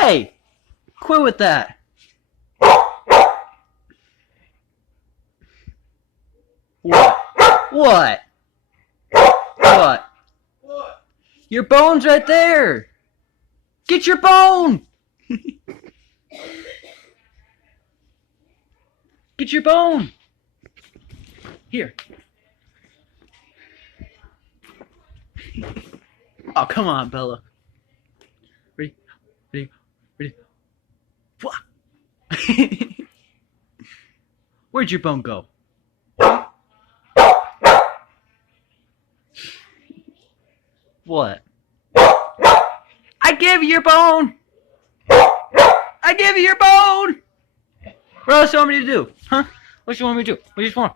Hey! Quit with that. What? What? What? What? Your bone's right there. Get your bone. Get your bone. Here. Oh, come on, Bella. Ready? Ready? Ready? What? Where'd your bone go? What? I gave you your bone! I gave you your bone! What else do you want me to do? Huh? What do you want me to do? What do you want?